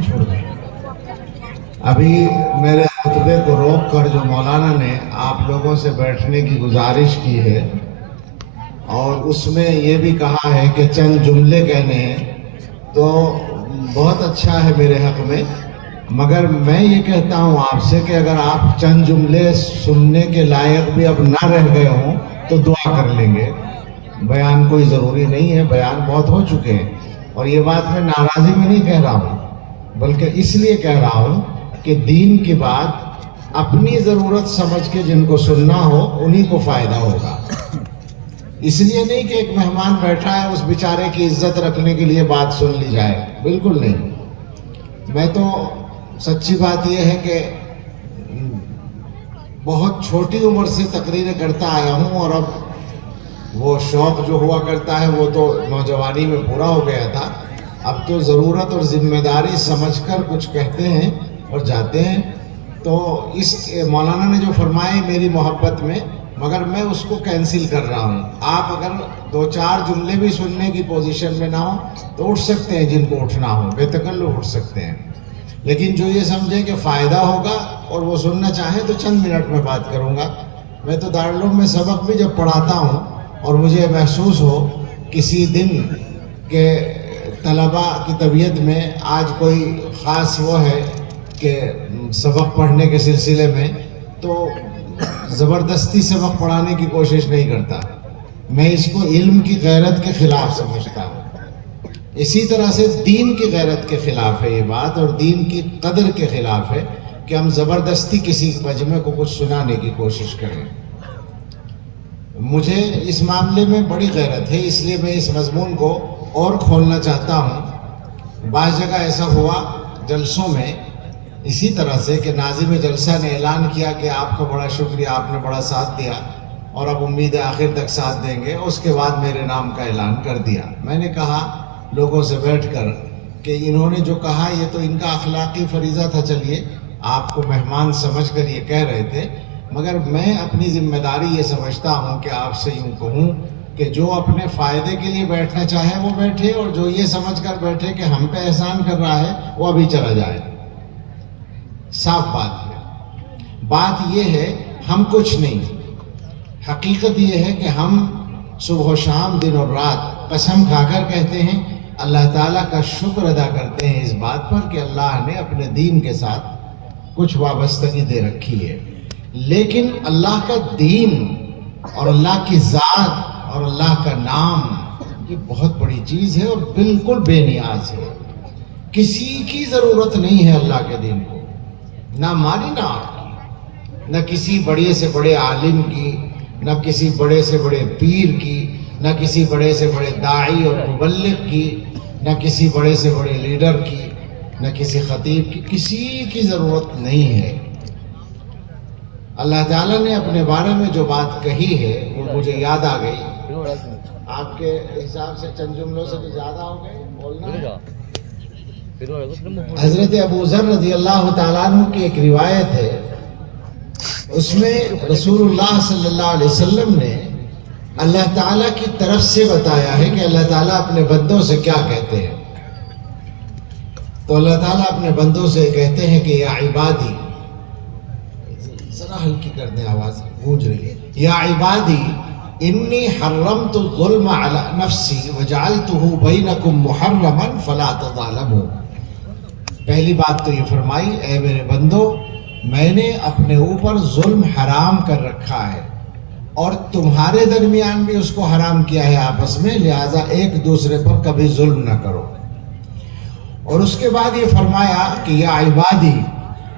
چھوڑ دیں۔ ابھی میرے خطبے کو روک کر جو مولانا نے آپ لوگوں سے بیٹھنے کی گزارش کی ہے اور اس میں یہ بھی کہا ہے کہ چند جملے کہنے ہیں، تو بہت اچھا ہے میرے حق میں، مگر میں یہ کہتا ہوں آپ سے کہ اگر آپ چند جملے سننے کے لائق بھی اب نہ رہ گئے ہوں تو دعا کر لیں گے۔ بیان کوئی ضروری نہیں ہے، بیان بہت ہو چکے ہیں، اور یہ بات میں ناراضی میں نہیں کہہ رہا ہوں، بلکہ اس لیے کہہ رہا ہوں کہ دین کی بات اپنی ضرورت سمجھ کے جن کو سننا ہو انہی کو فائدہ ہوگا۔ اس لیے نہیں کہ ایک مہمان بیٹھا ہے اس بیچارے کی عزت رکھنے کے لیے بات سن لی جائے، بالکل نہیں۔ میں تو سچی بات یہ ہے کہ بہت چھوٹی عمر سے تقریریں کرتا آیا ہوں، اور اب وہ شوق جو ہوا کرتا ہے وہ تو نوجوانی میں پورا ہو گیا تھا، اب تو ضرورت اور ذمہ داری سمجھ کر کچھ کہتے ہیں اور جاتے ہیں۔ تو اس مولانا نے جو فرمائے میری محبت میں، مگر میں اس کو کینسل کر رہا ہوں۔ آپ اگر دو چار جملے بھی سننے کی پوزیشن میں نہ ہو تو اٹھ سکتے ہیں، جن کو اٹھنا ہو بے تکلف اٹھ سکتے ہیں، لیکن جو یہ سمجھیں کہ فائدہ ہوگا اور وہ سننا چاہیں تو چند منٹ میں بات کروں گا۔ میں تو دارالعلوم میں سبق بھی جب پڑھاتا ہوں اور مجھے محسوس ہو کسی دن کہ طلباء کی طبیعت میں آج کوئی خاص وہ ہے کہ سبق پڑھنے کے سلسلے میں، تو زبردستی سبق پڑھانے کی کوشش نہیں کرتا، میں اس کو علم کی غیرت کے خلاف سمجھتا ہوں۔ اسی طرح سے دین کی غیرت کے خلاف ہے یہ بات، اور دین کی قدر کے خلاف ہے کہ ہم زبردستی کسی مجمع کو کچھ سنانے کی کوشش کریں۔ مجھے اس معاملے میں بڑی غیرت ہے، اس لیے میں اس مضمون کو اور کھولنا چاہتا ہوں۔ بعض جگہ ایسا ہوا جلسوں میں اسی طرح سے کہ ناظم جلسہ نے اعلان کیا کہ آپ کا بڑا شکریہ، آپ نے بڑا ساتھ دیا اور اب امید ہے آخر تک ساتھ دیں گے، اس کے بعد میرے نام کا اعلان کر دیا۔ میں نے کہا لوگوں سے بیٹھ کر کہ انہوں نے جو کہا یہ تو ان کا اخلاقی فریضہ تھا، چلیے آپ کو مہمان سمجھ کر یہ کہہ رہے تھے، مگر میں اپنی ذمہ داری یہ سمجھتا ہوں کہ آپ سے یوں کہوں کہ جو اپنے فائدے کے لیے بیٹھنا چاہے وہ بیٹھے، اور جو یہ سمجھ کر بیٹھے کہ ہم پہ احسان کر رہا ہے وہ ابھی چلا جائے۔ صاف بات ہے۔ بات یہ ہے ہم کچھ نہیں، حقیقت یہ ہے کہ ہم صبح و شام دن اور رات قسم کھا کر کہتے ہیں، اللہ تعالیٰ کا شکر ادا کرتے ہیں اس بات پر کہ اللہ نے اپنے دین کے ساتھ کچھ وابستگی دے رکھی ہے، لیکن اللہ کا دین اور اللہ کی ذات اور اللہ کا نام یہ بہت بڑی چیز ہے اور بالکل بے نیاز ہے۔ کسی کی ضرورت نہیں ہے اللہ کے دین کو، نہ ہماری نہ آپ کی، نہ کسی بڑے سے بڑے عالم کی، نہ کسی بڑے سے بڑے پیر کی، نہ کسی بڑے سے بڑے داعی اور مبلغ کی، نہ کسی بڑے سے بڑے لیڈر کی، نہ کسی خطیب کی، کسی کی ضرورت نہیں ہے۔ اللہ تعالیٰ نے اپنے بارے میں جو بات کہی ہے وہ مجھے یاد آ گئی۔ آپ کے حساب سے چند جملوں سے بھی زیادہ ہو گئے بولنا۔ حضرت ابو ذر رضی اللہ تعالیٰ عنہ کی ایک روایت ہے، اس میں رسول اللہ صلی اللہ علیہ وسلم نے اللہ تعالیٰ کی طرف سے بتایا ہے کہ اللہ تعالیٰ اپنے بندوں سے کیا کہتے ہیں۔ تو اللہ تعالیٰ اپنے بندوں سے کہتے ہیں کہ یا عبادی، ذرا ہلکی کر دیں آواز گونج رہی ہے، یا عبادی انی حرمت الظلم علی نفسی وجعلتہ بینکم محرما فلا تظالموا۔ پہلی بات تو یہ فرمائی، اے میرے بندو میں نے اپنے اوپر ظلم حرام کر رکھا ہے اور تمہارے درمیان بھی اس کو حرام کیا ہے آپس میں، لہٰذا ایک دوسرے پر کبھی ظلم نہ کرو۔ اور اس کے بعد یہ فرمایا کہ یا عبادی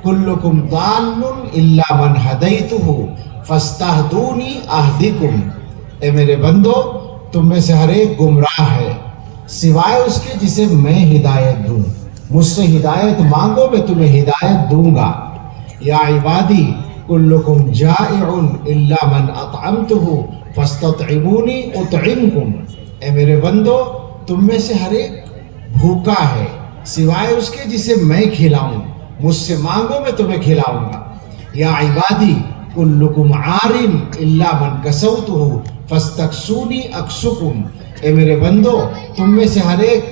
کلکم ضال الا من ہدیتہ فاستہدونی اہدکم۔ اے میرے بندو تم میں سے ہر ایک گمراہ ہے سوائے اس کے جسے میں ہدایت دوں، مجھ سے ہدایت مانگو میں تمہیں ہدایت دوں گا۔ یا عبادی کلکم جائع الا من اطعمتہ فاستطعمونی اطعمکم۔ اے میرے بندو تم میں سے ہر ایک بھوکا ہے سوائے اس کے جسے میں کھلاؤں، مجھ سے مانگو میں تمہیں کھلاؤں گا۔ یا عبادی کلکم عار الا من کسوتہ فاستکسونی اکسکم۔ اے میرے بندو تم میں سے ہر ایک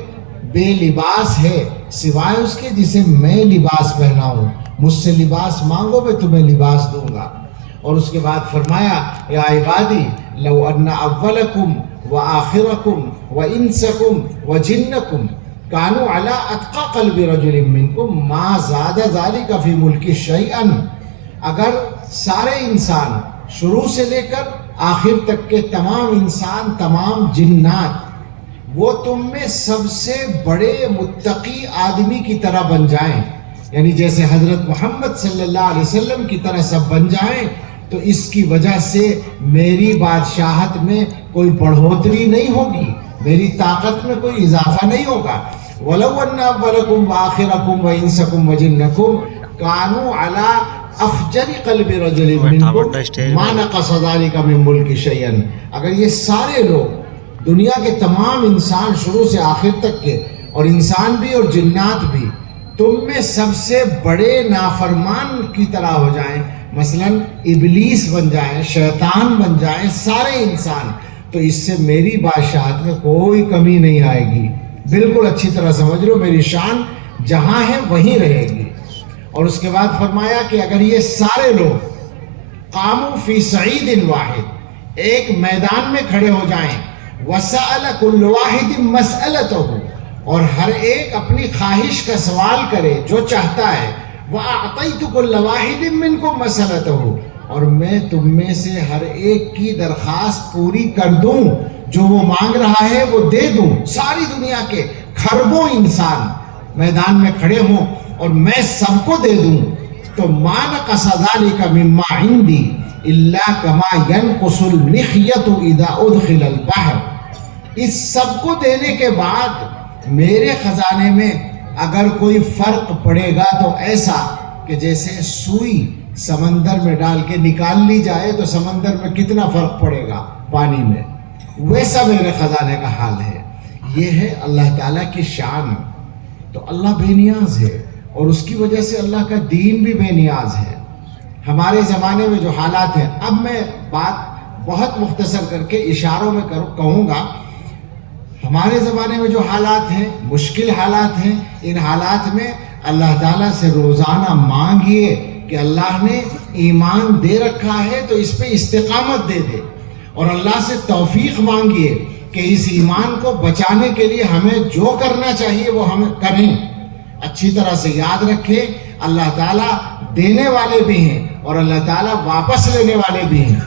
بے لباس ہے سوائے اس کے جسے میں لباس پہناؤں، مجھ سے لباس مانگو میں تمہیں لباس دوں گا۔ اور اس کے بعد فرمایا یا عبادی لو ان اولکم وآخرکم وانسکم وجنکم کانوا علی اتقى قلب رجل منکم ما زاد ذلک فی ملکی شیئا، اگر سارے انسان شروع سے لے کر آخر تک کے تمام انسان، تمام جنات، وہ تم میں سب سے بڑے متقی آدمی کی طرح بن جائیں، یعنی جیسے حضرت محمد صلی اللہ علیہ وسلم کی طرح سب بن جائیں، تو اس کی وجہ سے میری بادشاہت میں کوئی بڑھوتری نہیں ہوگی، میری طاقت میں کوئی اضافہ نہیں ہوگا۔ وَلَوْ أَنَّ أَوَّلَكُمْ وَآخِرَكُمْ وَإِنسَكُمْ وَجِنَّكُمْ كَانُوا عَلَىٰ أَفْجَرِ قَلْبِ رَجُلٍ مِّنكُمْ مَا نَقَصَ ذَلِكَ مِن مُلْكِ شَيْئًا، اگر یہ سارے لوگ، دنیا کے تمام انسان شروع سے آخر تک کے، اور انسان بھی اور جنات بھی، تم میں سب سے بڑے نافرمان کی طرح ہو جائیں، مثلا ابلیس بن جائیں، شیطان بن جائیں سارے انسان، تو اس سے میری بادشاہت میں کوئی کمی نہیں آئے گی۔ بالکل اچھی طرح سمجھ لو، میری شان جہاں ہے وہیں رہے گی۔ اور اس کے بعد فرمایا کہ اگر یہ سارے لوگ قاموا فی صعید واحد، ایک میدان میں کھڑے ہو جائیں، وسأل کل واحد مسألتہ، اور ہر ایک اپنی خواہش کا سوال کرے جو چاہتا ہے، وَأَعْطَيْتُ كُلَّ وَاحِدٍ مِّنكُمْ مَسْأَلَتَهُ، اور میں تم میں سے ہر ایک کی درخواست پوری کر دوں، جو وہ مانگ رہا ہے وہ دے دوں۔ ساری دنیا کے کھربوں انسان میدان میں کھڑے ہوں اور میں سب کو دے دوں، تو مَا نَقَصَ ذَلِكَ مِمَّا عِندِي إِلَّا كَمَا يَنْقُصُ الْمِخْيَطُ إِذَا أُدْخِلَ الْبَحْرَ، اس سب کو دینے کے بعد میرے خزانے میں اگر کوئی فرق پڑے گا تو ایسا کہ جیسے سوئی سمندر میں ڈال کے نکال لی جائے تو سمندر میں کتنا فرق پڑے گا پانی میں، ویسا میرے خزانے کا حال ہے۔ یہ ہے اللہ تعالیٰ کی شان۔ تو اللہ بے نیاز ہے، اور اس کی وجہ سے اللہ کا دین بھی بے نیاز ہے۔ ہمارے زمانے میں جو حالات ہیں، اب میں بات بہت مختصر کر کے اشاروں میں کہوں گا، ہمارے زمانے میں جو حالات ہیں، مشکل حالات ہیں، ان حالات میں اللہ تعالیٰ سے روزانہ مانگیے کہ اللہ نے ایمان دے رکھا ہے تو اس پہ استقامت دے دے، اور اللہ سے توفیق مانگیے کہ اس ایمان کو بچانے کے لیے ہمیں جو کرنا چاہیے وہ ہم کریں۔ اچھی طرح سے یاد رکھیں، اللہ تعالیٰ دینے والے بھی ہیں اور اللہ تعالیٰ واپس لینے والے بھی ہیں۔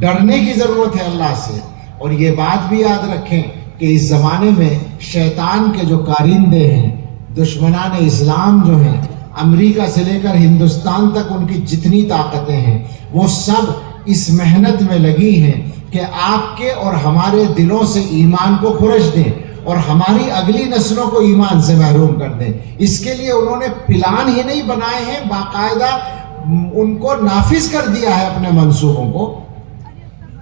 ڈرنے کی ضرورت ہے اللہ سے، اور یہ بات بھی یاد رکھیں کہ اس زمانے میں شیطان کے جو کارندے ہیں، دشمنان اسلام جو ہیں، امریکہ سے لے کر ہندوستان تک ان کی جتنی طاقتیں ہیں، وہ سب اس محنت میں لگی ہیں کہ آپ کے اور ہمارے دلوں سے ایمان کو خرش دیں اور ہماری اگلی نسلوں کو ایمان سے محروم کر دیں۔ اس کے لیے انہوں نے پلان ہی نہیں بنائے ہیں، باقاعدہ ان کو نافذ کر دیا ہے اپنے منصوبوں کو۔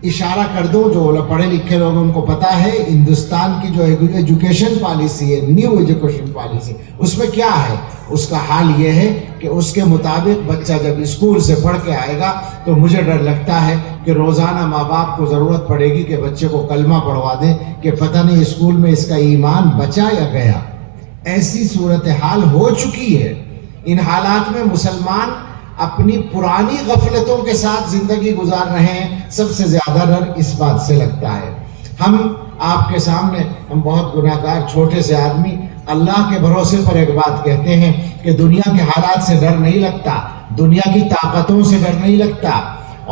اشارہ کر دوں، جو پڑھے لکھے لوگ ان کو پتا ہے ہندوستان کی جو ایجوکیشن پالیسی ہے، نیو ایجوکیشن پالیسی، اس میں کیا ہے؟ اس کا حال یہ ہے کہ اس کے مطابق بچہ جب اسکول سے پڑھ کے آئے گا تو مجھے ڈر لگتا ہے کہ روزانہ ماں باپ کو ضرورت پڑے گی کہ بچے کو کلمہ پڑھوا دیں کہ پتہ نہیں اسکول میں اس کا ایمان بچا یا گیا۔ ایسی صورتحال ہو چکی ہے۔ ان حالات میں مسلمان اپنی پرانی غفلتوں کے ساتھ زندگی گزار رہے ہیں۔ سب سے زیادہ ڈر اس بات سے لگتا ہے۔ ہم آپ کے سامنے، ہم بہت گناہگار چھوٹے سے آدمی اللہ کے بھروسے پر ایک بات کہتے ہیں کہ دنیا کے حالات سے ڈر نہیں لگتا، دنیا کی طاقتوں سے ڈر نہیں لگتا،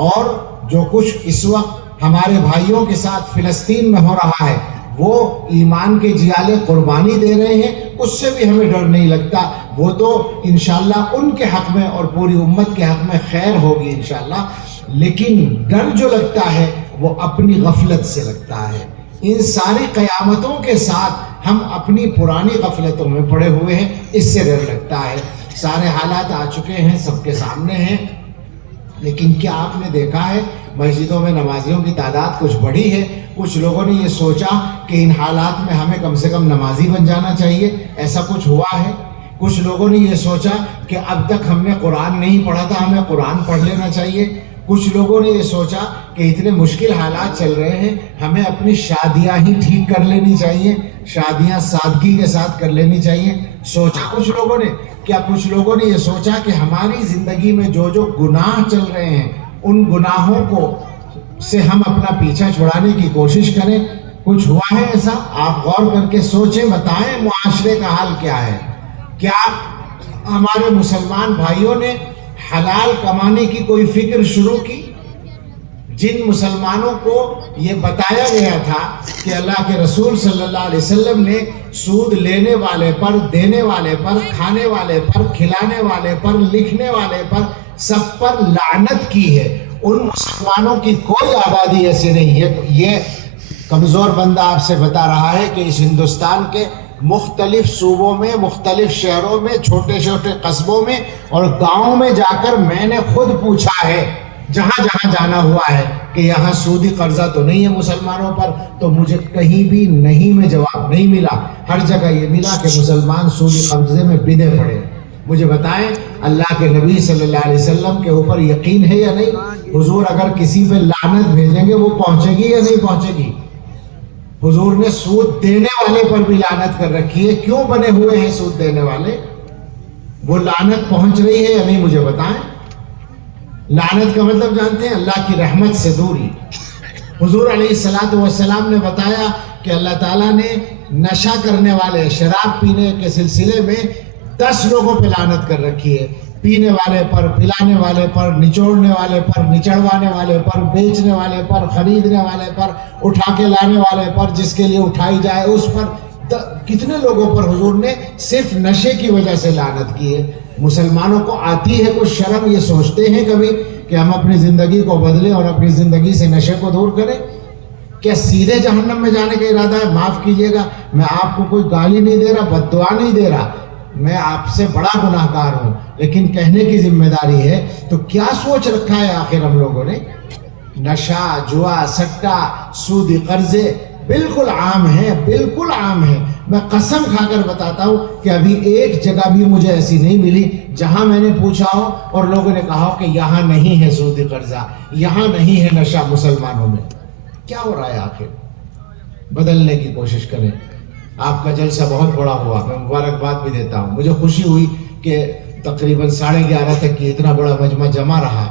اور جو کچھ اس وقت ہمارے بھائیوں کے ساتھ فلسطین میں ہو رہا ہے، وہ ایمان کے جیالے قربانی دے رہے ہیں، اس سے بھی ہمیں ڈر نہیں لگتا۔ وہ تو انشاءاللہ ان کے حق میں اور پوری امت کے حق میں خیر ہوگی انشاءاللہ، لیکن ڈر جو لگتا ہے وہ اپنی غفلت سے لگتا ہے۔ ان ساری قیامتوں کے ساتھ ہم اپنی پرانی غفلتوں میں پڑے ہوئے ہیں، اس سے ڈر لگتا ہے۔ سارے حالات آ چکے ہیں، سب کے سامنے ہیں، لیکن کیا آپ نے دیکھا ہے مسجدوں میں نمازیوں کی تعداد کچھ بڑھی ہے؟ کچھ لوگوں نے یہ سوچا کہ ان حالات میں ہمیں کم سے کم نمازی بن جانا چاہیے، ایسا کچھ ہوا ہے؟ کچھ لوگوں نے یہ سوچا کہ اب تک ہم نے قرآن نہیں پڑھا تھا، ہمیں قرآن پڑھ لینا چاہیے۔ کچھ لوگوں نے یہ سوچا کہ اتنے مشکل حالات چل رہے ہیں، ہمیں اپنی شادیاں ہی ٹھیک کر لینی چاہیے، شادیاں سادگی کے ساتھ کر لینی چاہیے. سوچا کچھ لوگوں نے، کیا کچھ لوگوں نے یہ سوچا کہ ہماری زندگی میں جو جو گناہ چل رہے ہیں ان گناہوں کو سے ہم اپنا پیچھا چھڑانے کی کوشش کریں؟ کچھ ہوا ہے ایسا؟ آپ غور کر کے سوچیں، بتائیں معاشرے کا حال کیا ہے. کیا ہمارے مسلمان بھائیوں نے حلال کمانے کی کوئی فکر شروع کی؟ جن مسلمانوں کو یہ بتایا گیا تھا کہ اللہ کے رسول صلی اللہ علیہ وسلم نے سود لینے والے پر، دینے والے پر، کھانے والے پر، کھلانے والے پر، لکھنے والے پر، سب پر لعنت کی ہے، ان مسلمانوں کی کوئی آبادی ایسی نہیں ہے. یہ کمزور بندہ آپ سے بتا رہا ہے کہ اس ہندوستان کے مختلف صوبوں میں، مختلف شہروں میں، چھوٹے چھوٹے قصبوں میں اور گاؤں میں جا کر میں نے خود پوچھا ہے، جہاں جہاں جانا ہوا ہے، کہ یہاں سودی قرضہ تو نہیں ہے مسلمانوں پر، تو مجھے کہیں بھی نہیں میں جواب نہیں ملا. ہر جگہ یہ ملا کہ مسلمان سودی قرضے میں بندھے پڑے. مجھے بتائیں، اللہ کے نبی صلی اللہ علیہ وسلم کے اوپر یقین ہے یا نہیں؟ حضور اگر کسی پہ لعنت بھیجیں گے وہ پہنچے گی یا نہیں پہنچے گی؟ حضور نے سود دینے والے پر بھی لعنت کر رکھی ہے. کیوں بنے ہوئے ہیں سود دینے والے؟ وہ لعنت پہنچ رہی ہے یا نہیں مجھے بتائیں. لعنت کا مطلب جانتے ہیں؟ اللہ کی رحمت سے دوری. حضور علیہ الصلوۃ والسلام نے بتایا کہ اللہ تعالیٰ نے نشہ کرنے والے، شراب پینے کے سلسلے میں 10 لوگوں پہ لعنت کر رکھی ہے. پینے والے پر، پلانے والے پر، نچوڑنے والے پر، نچڑوانے والے پر، بیچنے والے پر، خریدنے والے پر، اٹھا کے لانے والے پر، جس کے لیے اٹھائی جائے اس پر. کتنے لوگوں پر حضور نے صرف نشے کی وجہ سے لعنت کی ہے. مسلمانوں کو آتی ہے کچھ شرم؟ یہ سوچتے ہیں کبھی کہ ہم اپنی زندگی کو بدلیں اور اپنی زندگی سے نشے کو دور کریں؟ کیا سیدھے جہنم میں جانے کا ارادہ ہے؟ معاف کیجئے گا، میں آپ کو کوئی گالی نہیں دے رہا، بد دعا نہیں دے رہا، میں آپ سے بڑا گناہ گار ہوں، لیکن کہنے کی ذمہ داری ہے. تو کیا سوچ رکھا ہے آخر ہم لوگوں نے؟ نشہ، جوا، سٹا، سودی قرضے بالکل عام ہیں، بالکل عام ہیں. میں قسم کھا کر بتاتا ہوں کہ ابھی ایک جگہ بھی مجھے ایسی نہیں ملی جہاں میں نے پوچھا ہو اور لوگوں نے کہا ہو کہ یہاں نہیں ہے سودی قرضہ، یہاں نہیں ہے نشہ مسلمانوں میں. کیا ہو رہا ہے آخر؟ بدلنے کی کوشش کریں. آپ کا جلسہ بہت بڑا ہوا، میں مبارکباد بھی دیتا ہوں. مجھے خوشی ہوئی کہ تقریباً 11:30 تک یہ اتنا بڑا مجمع جمع رہا.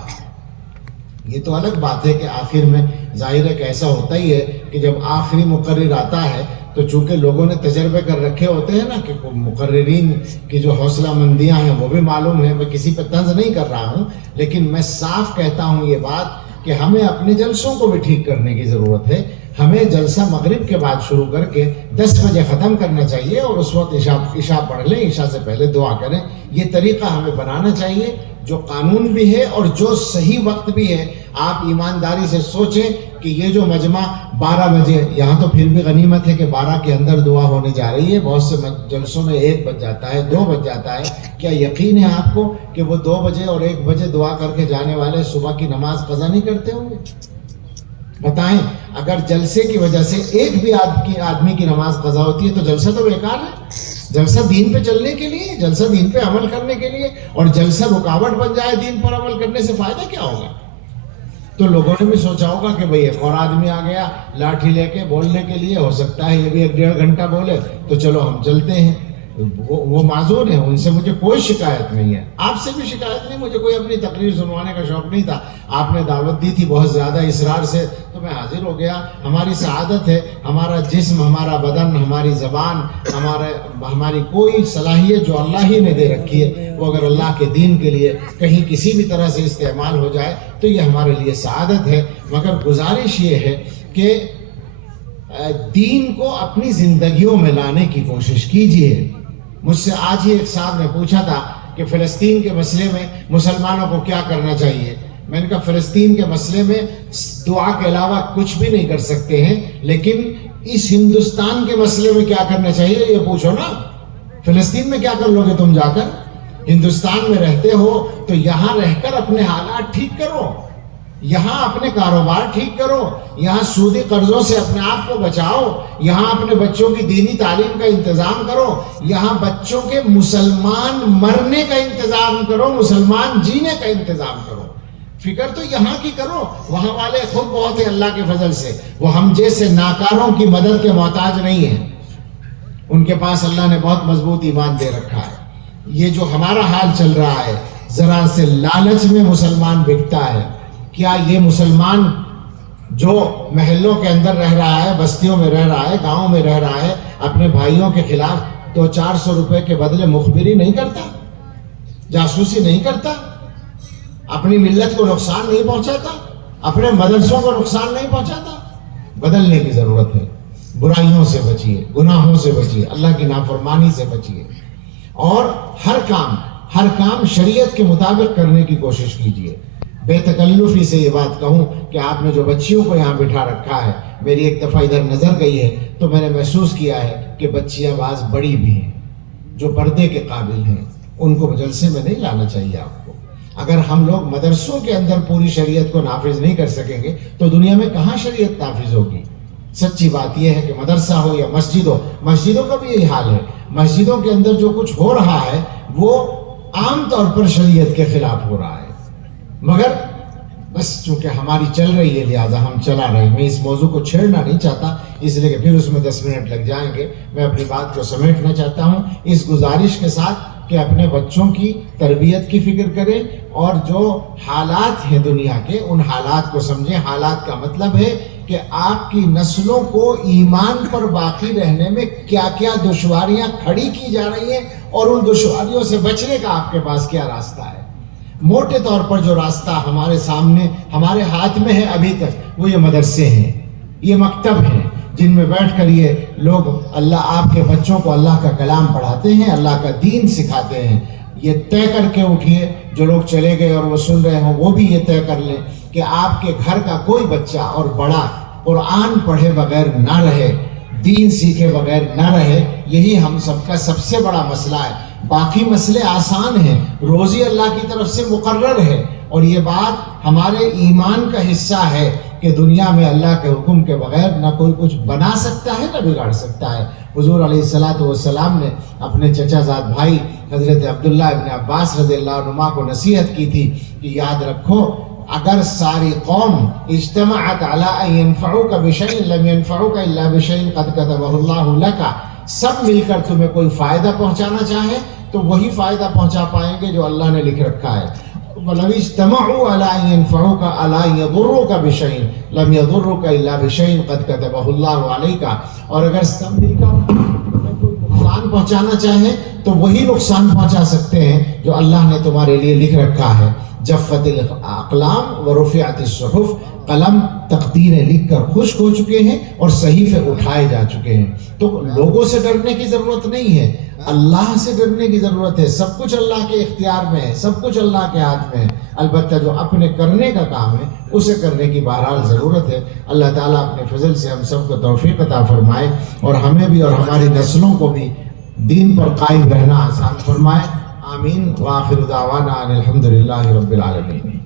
یہ تو الگ بات ہے کہ آخر میں ظاہر ہے کہ ایسا ہوتا ہی ہے کہ جب آخری مقرر آتا ہے تو چونکہ لوگوں نے تجربے کر رکھے ہوتے ہیں نا کہ مقررین کی جو حوصلہ مندیاں ہیں وہ بھی معلوم ہے. میں کسی پہ طنز نہیں کر رہا ہوں، لیکن میں صاف کہتا ہوں یہ بات کہ ہمیں اپنے جلسوں کو بھی ٹھیک کرنے کی ضرورت ہے. ہمیں جلسہ مغرب کے بعد شروع کر کے 10 بجے ختم کرنا چاہیے اور اس وقت عشاء پڑھ لیں، عشاء سے پہلے دعا کریں. یہ طریقہ ہمیں بنانا چاہیے جو قانون بھی ہے اور جو صحیح وقت بھی ہے. آپ ایمانداری سے سوچیں کہ یہ جو مجمع 12 بجے، یہاں تو پھر بھی غنیمت ہے کہ 12 کے اندر دعا ہونے جا رہی ہے. بہت سے جلسوں میں 1 بج جاتا ہے، 2 بج جاتا ہے. کیا یقین ہے آپ کو کہ وہ 2 بجے اور 1 بجے دعا کر کے جانے والے صبح کی نماز قضا نہیں کرتے ہوں گے؟ بتائیں، اگر جلسے کی وجہ سے ایک بھی آدمی کی نماز قضا ہوتی ہے تو جلسہ تو بیکار ہے. جلسہ دین پہ چلنے کے لیے، جلسہ دین پہ عمل کرنے کے لیے، اور جلسہ رکاوٹ بن جائے دین پر عمل کرنے سے فائدہ کیا ہوگا؟ تو لوگوں نے بھی سوچا ہوگا کہ بھئی ایک اور آدمی آ گیا لاٹھی لے کے بولنے کے لیے، ہو سکتا ہے یہ بھی 1.5 گھنٹہ بولے، تو چلو ہم چلتے ہیں. وہ معذور ہیں، ان سے مجھے کوئی شکایت نہیں ہے، آپ سے بھی شکایت نہیں. مجھے کوئی اپنی تقریر سنوانے کا شوق نہیں تھا. آپ نے دعوت دی تھی بہت زیادہ اصرار سے تو میں حاضر ہو گیا. ہماری سعادت ہے ہمارا جسم، ہمارا بدن، ہماری زبان، ہماری کوئی صلاحیت جو اللہ ہی نے دے رکھی ہے وہ اگر اللہ کے دین کے لیے کہیں کسی بھی طرح سے استعمال ہو جائے تو یہ ہمارے لیے سعادت ہے. مگر گزارش یہ ہے کہ دین کو اپنی زندگیوں میں لانے کی کوشش کیجیے. مجھ سے آج ہی ایک صاحب نے پوچھا تھا کہ فلسطین کے مسئلے میں مسلمانوں کو کیا کرنا چاہیے. میں نے کہا فلسطین کے مسئلے میں دعا کے علاوہ کچھ بھی نہیں کر سکتے ہیں، لیکن اس ہندوستان کے مسئلے میں کیا کرنا چاہیے یہ پوچھو نا. فلسطین میں کیا کر لو گے تم جا کر؟ ہندوستان میں رہتے ہو تو یہاں رہ کر اپنے حالات ٹھیک کرو، یہاں اپنے کاروبار ٹھیک کرو، یہاں سودی قرضوں سے اپنے آپ کو بچاؤ، یہاں اپنے بچوں کی دینی تعلیم کا انتظام کرو، یہاں بچوں کے مسلمان مرنے کا انتظام کرو، مسلمان جینے کا انتظام کرو. فکر تو یہاں کی کرو، وہاں والے خود بہت ہیں اللہ کے فضل سے، وہ ہم جیسے ناکاروں کی مدد کے محتاج نہیں ہیں، ان کے پاس اللہ نے بہت مضبوط ایمان دے رکھا ہے۔ یہ جو ہمارا حال چل رہا ہے، ذرا سے لالچ میں مسلمان بکتا ہے۔ کیا یہ مسلمان جو محلوں کے اندر رہ رہا ہے، بستیوں میں رہ رہا ہے، گاؤں میں رہ رہا ہے، اپنے بھائیوں کے خلاف 200-400 روپے کے بدلے مخبری نہیں کرتا، جاسوسی نہیں کرتا، اپنی ملت کو نقصان نہیں پہنچاتا، اپنے مدرسوں کو نقصان نہیں پہنچاتا؟ بدلنے کی ضرورت ہے۔ برائیوں سے بچیے، گناہوں سے بچیے، اللہ کی نافرمانی سے بچیے، اور ہر کام شریعت کے مطابق کرنے کی کوشش کیجیے۔ بے تکلفی سے یہ بات کہوں کہ آپ نے جو بچیوں کو یہاں بٹھا رکھا ہے، میری ایک دفعہ ادھر نظر گئی ہے تو میں نے محسوس کیا ہے کہ بچیاں بعض بڑی بھی ہیں جو پردے کے قابل ہیں، ان کو جلسے میں نہیں لانا چاہیے آپ کو۔ اگر ہم لوگ مدرسوں کے اندر پوری شریعت کو نافذ نہیں کر سکیں گے تو دنیا میں کہاں شریعت نافذ ہوگی؟ سچی بات یہ ہے کہ مدرسہ ہو یا مسجد ہو، مسجدوں کا بھی یہی حال ہے، مسجدوں کے اندر جو کچھ ہو رہا ہے وہ عام طور پر شریعت کے خلاف ہو رہا ہے، مگر بس چونکہ ہماری چل رہی ہے لہذا ہم چلا رہے ہیں۔ میں اس موضوع کو چھیڑنا نہیں چاہتا، اس لیے کہ پھر اس میں 10 منٹ لگ جائیں گے۔ میں اپنی بات کو سمیٹنا چاہتا ہوں اس گزارش کے ساتھ کہ اپنے بچوں کی تربیت کی فکر کریں، اور جو حالات ہیں دنیا کے ان حالات کو سمجھیں۔ حالات کا مطلب ہے کہ آپ کی نسلوں کو ایمان پر باقی رہنے میں کیا کیا دشواریاں کھڑی کی جا رہی ہیں، اور ان دشواریوں سے بچنے کا آپ کے پاس کیا راستہ ہے۔ موٹے طور پر جو راستہ ہمارے سامنے، ہمارے ہاتھ میں ہے ابھی تک، وہ یہ مدرسے ہیں، یہ مکتب ہیں، جن میں بیٹھ کر یہ لوگ آپ کے بچوں کو اللہ کا کلام پڑھاتے ہیں، اللہ کا دین سکھاتے ہیں۔ یہ طے کر کے اٹھیے، جو لوگ چلے گئے اور وہ سن رہے ہوں وہ بھی یہ طے کر لیں کہ آپ کے گھر کا کوئی بچہ اور بڑا قرآن پڑھے بغیر نہ رہے، دین سیکھے بغیر نہ رہے۔ یہی ہم سب کا سب سے بڑا مسئلہ ہے۔ باقی مسئلے آسان ہیں، روزی اللہ کی طرف سے مقرر ہے، اور یہ بات ہمارے ایمان کا حصہ ہے کہ دنیا میں اللہ کے حکم کے بغیر نہ کوئی کچھ بنا سکتا ہے نہ بگاڑ سکتا ہے۔ حضور علیہ السلام نے اپنے چچا زاد بھائی حضرت عبداللہ ابن عباس رضی اللہ عنہما کو نصیحت کی تھی کہ یاد رکھو، اگر ساری قوم اجتمعت علی ان ينفعوک بشیء لم ينفعوک الا بشیء قد کتبہ اللہ لک، سب مل کر تمہیں کوئی فائدہ پہنچانا چاہے تو وہی فائدہ پہنچا پائیں گے جو اللہ نے لکھ رکھا ہے۔ وَلَوِ اجْتَمَعُوا عَلَىٰ أَن يَنفَعُوكَ عَلَىٰ أَن يَضُرُّوكَ بِشَيْءٍ لَمْ يَضُرُّوكَ إِلَّا بِشَيْءٍ قَدْ كَتَبَهُ اللَّهُ عَلَيْكَ، اور اگر سب مل کر تمہیں کوئی نقصان پہنچانا چاہیں تو وہی نقصان پہنچا سکتے ہیں جو اللہ نے تمہارے لیے لکھ رکھا ہے۔ جفت الاقلام ورفعت الصحف، قلم تقدیریں لکھ کر خشک ہو چکے ہیں اور صحیفے اٹھائے جا چکے ہیں۔ تو لوگوں سے ڈرنے کی ضرورت نہیں ہے، اللہ سے ڈرنے کی ضرورت ہے۔ سب کچھ اللہ کے اختیار میں ہے، سب کچھ اللہ کے ہاتھ میں ہے، البتہ جو اپنے کرنے کا کام ہے اسے کرنے کی بہرحال ضرورت ہے۔ اللہ تعالیٰ اپنے فضل سے ہم سب کو توفیق عطا فرمائے، اور ہمیں بھی اور ہماری نسلوں کو بھی دین پر قائم رہنا آسان فرمائے۔ آمین۔ وآخر دعوانا ان الحمدللہ رب العالمین۔